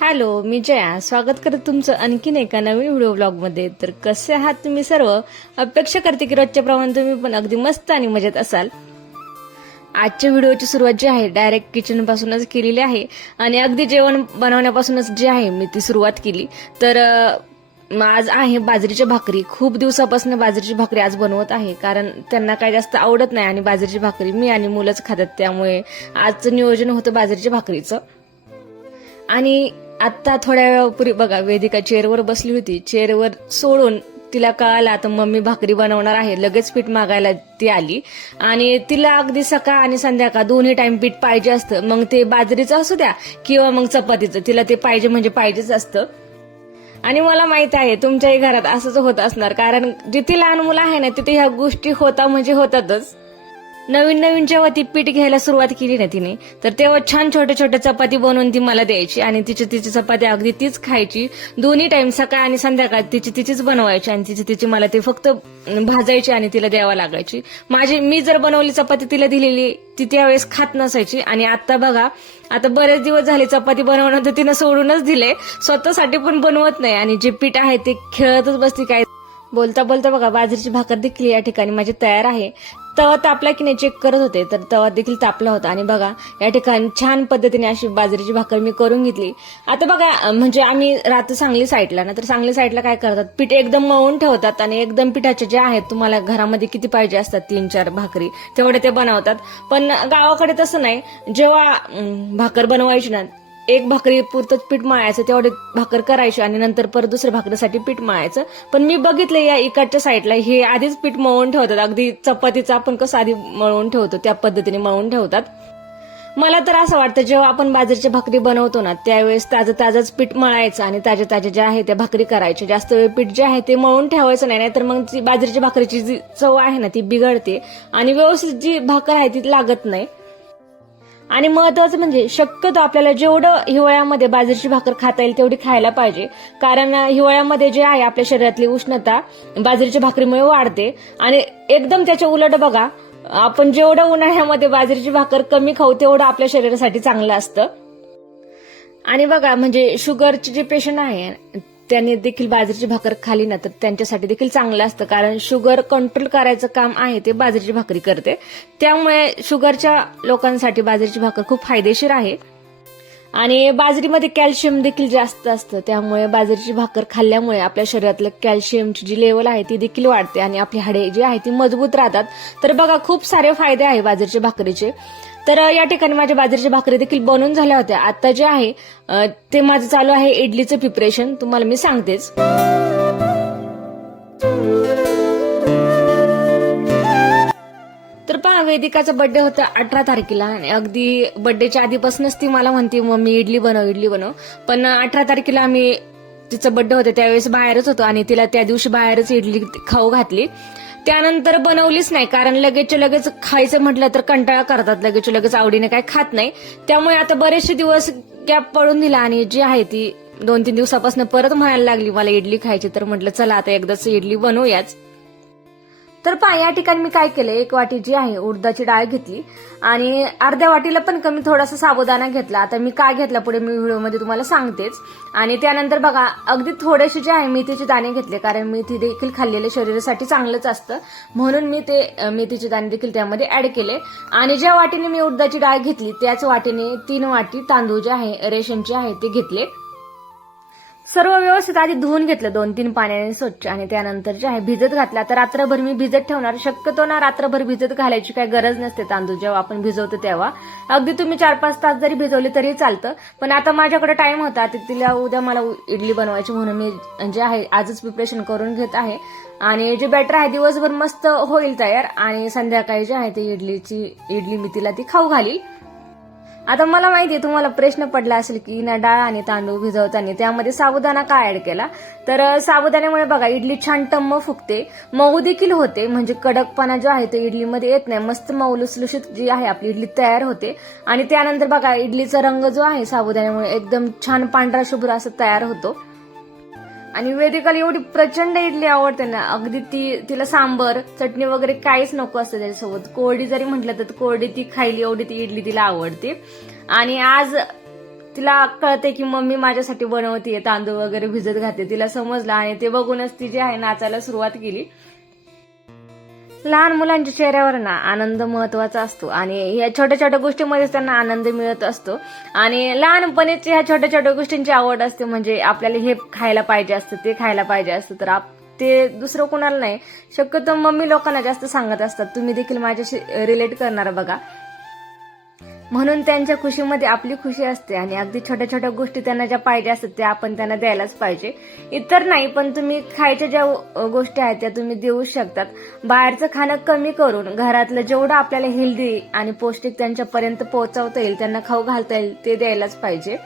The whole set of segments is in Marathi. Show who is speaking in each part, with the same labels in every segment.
Speaker 1: हॅलो मी जया. स्वागत करत तुमचं आणखीन एका नवीन व्हिडिओ ब्लॉगमध्ये तर कसे आहात तुम्ही सर्व? अपेक्षा करते की रोजच्या प्रमाणे तुम्ही पण अगदी मस्त आणि मजेत असाल. आजच्या व्हिडिओची सुरुवात जी आहे डायरेक्ट किचन पासूनच केलेली आहे आणि अगदी जेवण बनवण्यापासूनच जे आहे मी ती सुरुवात केली. तर आज आहे बाजरीची भाकरी. खूप दिवसापासून बाजरीची भाकरी आज बनवत आहे कारण त्यांना काही जास्त आवडत नाही आणि बाजरीची भाकरी मी आणि मुलंच खातात. त्यामुळे आजचं नियोजन होतं बाजरीच्या भाकरीचं. आणि आत्ता थोड्या वेळापूर्वी बघा वेदिका चेअरवर बसली होती. चेअरवर सोडून तिला कळालं आता मम्मी भाकरी बनवणार आहे. लगेच पीठ मागायला ती आली. आणि तिला अगदी सकाळ आणि संध्याकाळ दोन्ही टाइम पीठ पाहिजे असतं. मग ते बाजरीचं असू द्या किंवा मग चपातीचं. तिला ते पाहिजे म्हणजे पाहिजेच असतं. आणि मला माहीत आहे तुमच्याही घरात असंच होत असणार. कारण जिथे लहान मुलं आहे ना तिथे ह्या गोष्टी होता म्हणजे होतातच. नवीन नवीन जेव्हा ती पीठ घ्यायला सुरुवात केली ना तिने तर तेव्हा छान छोट्या छोट्या चपाती बनवून ती मला द्यायची आणि तिची तिची चपाती अगदी तीच खायची. दोन्ही टाइम सकाळ आणि संध्याकाळ तिची तिचीच बनवायची आणि तिची तिची मला ते फक्त भाजायची आणि तिला द्यावा लागायची. माझी मी जर बनवली चपाती तिला दिलेली ती त्यावेळेस खात नसायची. आणि आता बघा आता बरेच दिवस झाले चपाती बनवणं तर तिनं सोडूनच दिले. स्वतःसाठी पण बनवत नाही आणि जे पीठ आहे ते खेळतच बसते. काय बोलता बोलता बघा बाजरीची भाकर देखील या ठिकाणी माझी तयार आहे. तवा तापला की नाही चेक करत होते तर तवा देखील तापला होता. आणि बघा या ठिकाणी छान पद्धतीने अशी बाजरीची भाकर मी करून घेतली. आता बघा म्हणजे आम्ही रात्र सांगली साईडला ना तर सांगली साईडला काय करतात पीठ एकदम मळून ठेवतात आणि एकदम पिठाचे जे आहेत तुम्हाला घरामध्ये किती पाहिजे असतात तीन चार भाकरी तेवढे ते बनवतात. पण गावाकडे तसं नाही. जेव्हा भाकर बनवायची ना एक भाकरी पुरतच पीठ मळायचं तेवढे भाकर करायची आणि नंतर परत दुसऱ्या भाकरीसाठी पीठ मळायचं. पण मी बघितलं या इकडच्या साईडला हे आधीच पीठ मळून ठेवतात. अगदी चपातीचं आपण कसं आधी मळून ठेवतो त्या पद्धतीने मळून ठेवतात. मला तर असं वाटतं जेव्हा आपण बाजरीची भाकरी बनवतो ना त्यावेळेस ताजं ताजंच पीठ मळायचं आणि ताजे ताजे जे आहे त्या भाकरी करायचे जास्त वेळ पीठ जे आहे ते मळून ठेवायचं नाही नाहीतर मग ती बाजरीच्या भाकरीची जी चव आहे ना ती बिघडते आणि व्यवस्थित जी भाकर आहे ती लागत नाही. आणि महत्वाचं म्हणजे शक्यतो आपल्याला जेवढं हिवाळ्यामध्ये बाजरीची भाकर खाता येईल तेवढी खायला पाहिजे. कारण हिवाळ्यामध्ये जे आहे आपल्या शरीरातली उष्णता बाजरीच्या भाकरीमुळे वाढते. आणि एकदम त्याच्या उलट बघा आपण जेवढं उन्हाळ्यामध्ये बाजरीची भाकर कमी खाऊ तेवढं आपल्या शरीरासाठी चांगलं असतं. आणि बघा म्हणजे शुगरचे जे पेशंट आहे त्यांनी देखील बाजरीची भाकर खाली ना तर त्यांच्यासाठी देखील चांगलं असतं. कारण शुगर कंट्रोल करायचं काम आहे ते बाजरीची भाकरी करते. त्यामुळे शुगरच्या लोकांसाठी बाजरीची भाकर खूप फायदेशीर आहे. आणि बाजरीमध्ये कॅल्शियम देखील जास्त असतं. त्यामुळे बाजरीची भाकर खाल्ल्यामुळे आपल्या शरीरातलं कॅल्शियमची जी लेवल आहे ती देखील वाढते. आणि आपली हाडे जी आहे ती मजबूत राहतात. तर बघा खूप सारे फायदे आहे बाजरीच्या भाकरीचे. तर या ठिकाणी माझ्या बाजरीच्या भाकरी देखील बनून झाल्या होत्या. आता जे आहे ते माझं चालू आहे इडलीचं प्रिपरेशन तुम्हाला मी सांगतेच. तर पहा वेदिकाचा बर्थडे होता अठरा तारखेला. आणि अगदी बर्थडेच्या आधीपासूनच ती मला म्हणते मम्मी इडली बनव इडली बनव. पण अठरा तारखेला आम्ही तिचा बड्डे होता त्यावेळेस बाहेरच होतो. आणि तिला त्या दिवशी बाहेरच इडली खाऊ घातली. त्यानंतर बनवलीच नाही कारण लगेच लगेच खायचं म्हटलं तर कंटाळा करतात लगेच लगेच आवडीने काय खात नाही. त्यामुळे आता बरेचसे दिवस गॅप पडून दिला आणि जी आहे ती दोन तीन दिवसापासून परत म्हणायला लागली मला इडली खायची तर म्हटलं चला आता एकदाच इडली बनवूयाच. तर पहा या ठिकाणी मी काय केलं एक वाटी जी आहे उडदाची डाळ घेतली. आणि अर्ध्या वाटीला पण कमी थोडासा साबुदाणा घेतला. आता मी काय घेतला पुढे मी व्हिडिओमध्ये तुम्हाला सांगतेच. आणि त्यानंतर बघा अगदी थोडेसे जे आहे मेथीचे दाणे घेतले. कारण मेथी देखील खाल्लेले शरीरासाठी चांगलंच असतं. म्हणून मी ते मेथीचे दाणे देखील त्यामध्ये ऍड केले. आणि ज्या वाटीने मी उडदाची डाळ घेतली त्याच वाटीने तीन वाटी तांदूळ जे आहे रेशनचे आहे ते घेतले. सर्व व्यवस्थित आधी धुवून घेतलं दोन तीन पाण्याने स्वच्छ. आणि त्यानंतर जे आहे भिजत घातला. तर रात्रभर मी भिजत ठेवणार. शक्यतो ना रात्रभर भिजत घालायची काही गरज नसते तांदूळ. जेव्हा आपण भिजवतो तेव्हा. अगदी तुम्ही चार पाच तास जरी भिजवले तरी चालतं. पण आता माझ्याकडे टाइम होता. तर तिला उद्या मला इडली बनवायची म्हणून मी जे आहे आजच प्रिपरेशन करून घेत आहे. आणि जे बॅटर आहे दिवसभर मस्त होईल तयार. आणि संध्याकाळी जे आहे ते इडलीची इडली मी तिला ती खाऊ घालील. आता मला माहिती आहे तुम्हाला प्रश्न पडला असेल की ना डाळ आणि तांदूळ भिजवताना त्यामध्ये साबुदाणा का ऍड केला? तर साबुदाण्यामुळे बघा इडली छान टम्म फुगते. मऊ देखील होते म्हणजे कडकपणा जो आहे तो इडलीमध्ये येत नाही. मस्त मऊ लुसलुशीत जी आहे आपली इडली तयार होते. आणि त्यानंतर बघा इडलीचा रंग जो आहे साबुदाण्यामुळे एकदम छान पांढरा शुभ्र असं तयार होतो. आणि वेदिकाला एवढी प्रचंड इडली आवडते ना. अगदी ती तिला सांबर चटणी वगैरे काहीच नको असतं त्याच्यासोबत. कोरडी जरी म्हटलं तर कोरडी ती खायली एवढी ती इडली तिला आवडते. आणि आज तिला कळते की मम्मी माझ्यासाठी बनवते तांदूळ वगैरे भिजत घाते तिला समजलं आणि ते बघूनच ती जी आहे नाचायला सुरुवात केली लहान मुलांच्या चेहऱ्यावर ना आनंद महत्त्वाचा असतो. आणि या छोट्या छोट्या गोष्टीमध्येच त्यांना आनंद मिळत असतो. आणि लहानपणीच ह्या छोट्या छोट्या गोष्टींची आवड असते म्हणजे आपल्याला हे खायला पाहिजे असतं ते खायला पाहिजे असतं. तर आप ते दुसरं कोणाला नाही. शक्यतो मम्मी लोकांना जास्त सांगत असतात. तुम्ही देखील माझ्याशी रिलेट करणार बघा. म्हणून त्यांच्या खुशीमध्ये आपली खुशी असते आणि अगदी छोट्या छोट्या गोष्टी त्यांना ज्या पाहिजे असतात त्या आपण त्यांना द्यायलाच पाहिजे. इतर नाही पण तुम्ही खायच्या ज्या गोष्टी आहेत त्या तुम्ही देऊ शकतात. बाहेरचं खाणं कमी करून घरातलं जेवढं आपल्याला हेल्दी आणि पौष्टिक त्यांच्यापर्यंत पोहोचवता येईल त्यांना खाऊ घालता येईल ते द्यायलाच पाहिजे.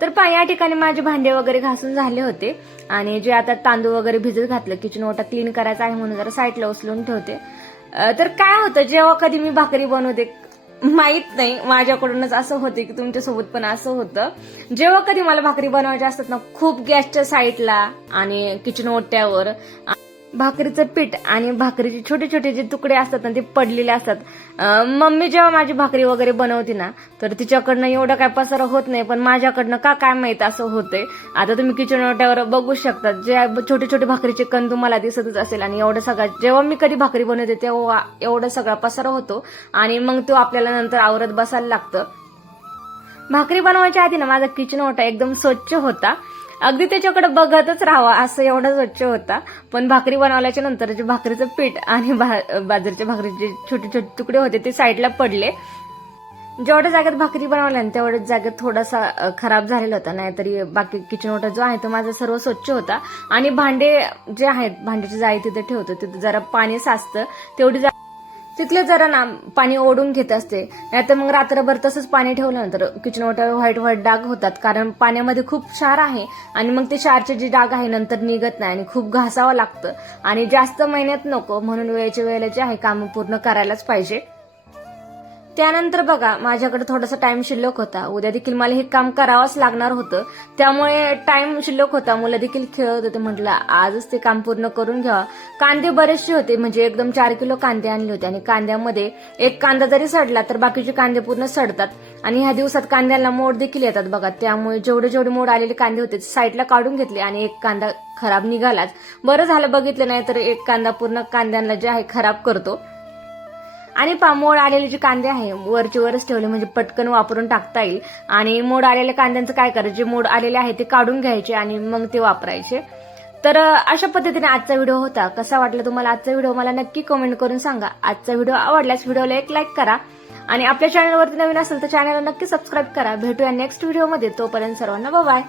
Speaker 1: तर पहा या ठिकाणी माझे भांडे वगैरे घासून झाले होते आणि जे आता तांदूळ वगैरे भिजत घातलं किचन ओटा क्लीन करायचा आहे म्हणून जरा साईडला उचलून ठेवते. तर काय होतं जेव्हा कधी मी भाकरी बनवते माहीत नाही. माझ्याकडूनच असं होतं की तुमच्यासोबत पण असं होतं. जेव्हा कधी मला भाकरी बनवायच्या असतात ना खूप गॅसच्या साईडला आणि किचन ओट्यावर. भाकरीचं पीठ आणि भाकरीचे छोटे छोटे जे तुकडे असतात ना ते पडलेले असतात. मम्मी जेव्हा माझी भाकरी वगैरे बनवते ना तर तिच्याकडनं एवढं काय पसारा होत नाही पण माझ्याकडनं का काय माहीत असं होतंय. आता तुम्ही किचन ओट्यावर बघू शकता जे छोटे छोटे भाकरीचे कण तुम्हाला दिसतच असेल आणि एवढं सगळं जेव्हा मी कधी भाकरी बनवते तेव्हा एवढा सगळा पसारा होतो आणि मग तो आपल्याला नंतर आवरत बसायला लागतं. भाकरी बनवायच्या आधी ना माझा किचन ओटा एकदम स्वच्छ होता. अगदी त्याच्याकडे बघतच राहावा असं एवढा स्वच्छ होता. पण भाकरी बनवल्याच्या नंतर जे भाकरीचं पीठ आणि भा- बाजरीच्या भाकरीचे छोटे छोटे तुकडे होते ते साईडला पडले. जेवढ्या जागेत भाकरी बनवल्या ना तेवढ्याच जागेत थोडासा खराब झालेला होता नाहीतरी बाकी किचन ओटा जो आहे तो माझा सर्व स्वच्छ होता. आणि भांडे जे आहेत भांड्याची जाळी तिथे ठेवतो तिथे जरा पाणी साचतं तेवढी जा तिथले जरा ना पाणी ओढून घेत असते. नाहीतर मग रात्रभर तसंच पाणी ठेवलं नंतर किचन ओट्यावर व्हाईट व्हाईट डाग होतात. कारण पाण्यामध्ये खूप क्षार आहे आणि मग ते क्षारचे जे डाग आहे नंतर निघत नाही आणि खूप घासावं लागतं. आणि जास्त महिन्यात नको म्हणून वेळेच्या वेळेला जे आहे कामं पूर्ण करायलाच पाहिजे. त्यानंतर बघा माझ्याकडे थोडासा टाइम शिल्लक होता. उद्या देखील मला हे काम करावंच लागणार होतं. त्यामुळे टाइम शिल्लक होता. मुलं देखील खेळत होते. म्हटलं आजच ते काम पूर्ण करून घ्यावा. कांदे बरेचसे होते. म्हणजे एकदम चार किलो कांदे आणले होते. आणि कांद्यामध्ये एक कांदा जरी सडला तर बाकीचे कांदे पूर्ण सडतात. आणि ह्या दिवसात कांद्याला मोड देखील येतात बघा. त्यामुळे जेवढे जेवढे मोड आलेले कांदे होते साईडला काढून घेतले आणि एक कांदा खराब निघालाच. बरं झालं बघितलं नाही तर एक कांदा पूर्ण कांद्यांना जे आहे खराब करतो. आणि पा मोड आलेले जे कांदे आहे वरचे वरच ठेवले म्हणजे पटकन वापरून टाकता येईल. आणि मोड आलेल्या कांद्यांचं काय करायचं? जे मोड आलेले आहे ते काढून घ्यायचे आणि मग ते वापरायचे. तर अशा पद्धतीने आजचा व्हिडिओ होता. कसा वाटला तुम्हाला आजचा व्हिडिओ? मला नक्की कमेंट करून सांगा. आजचा व्हिडिओ आवडल्यास व्हिडिओला एक लाईक करा. आणि आपल्या चॅनलवरती नवीन असेल तर चॅनलला नक्की सबस्क्राईब करा. भेटूया नेक्स्ट व्हिडिओमध्ये तोपर्यंत सर्वांना बाय